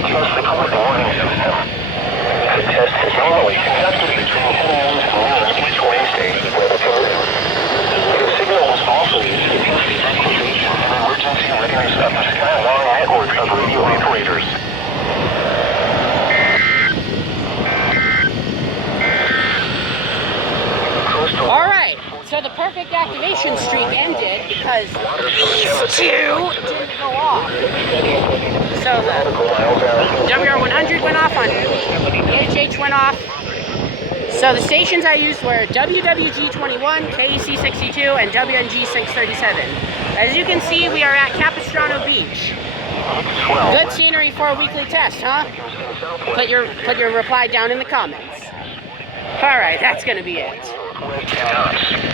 adjust the current warning system. The test is normally conducted between 10 a.m. and noon each Wednesday, weather permitting. The signal is also used to test the activation and emergency readiness of the Skylong network of radio operators. Alright, so the perfect activation streak ended because these two didn't go off. So the WR100 went off on HH went off. So the stations I used were WWG21, KEC62, and WNG637. As you can see, we are at Capistrano Beach. Good scenery for a weekly test, huh? Put your reply down in the comments. Alright, that's gonna be it.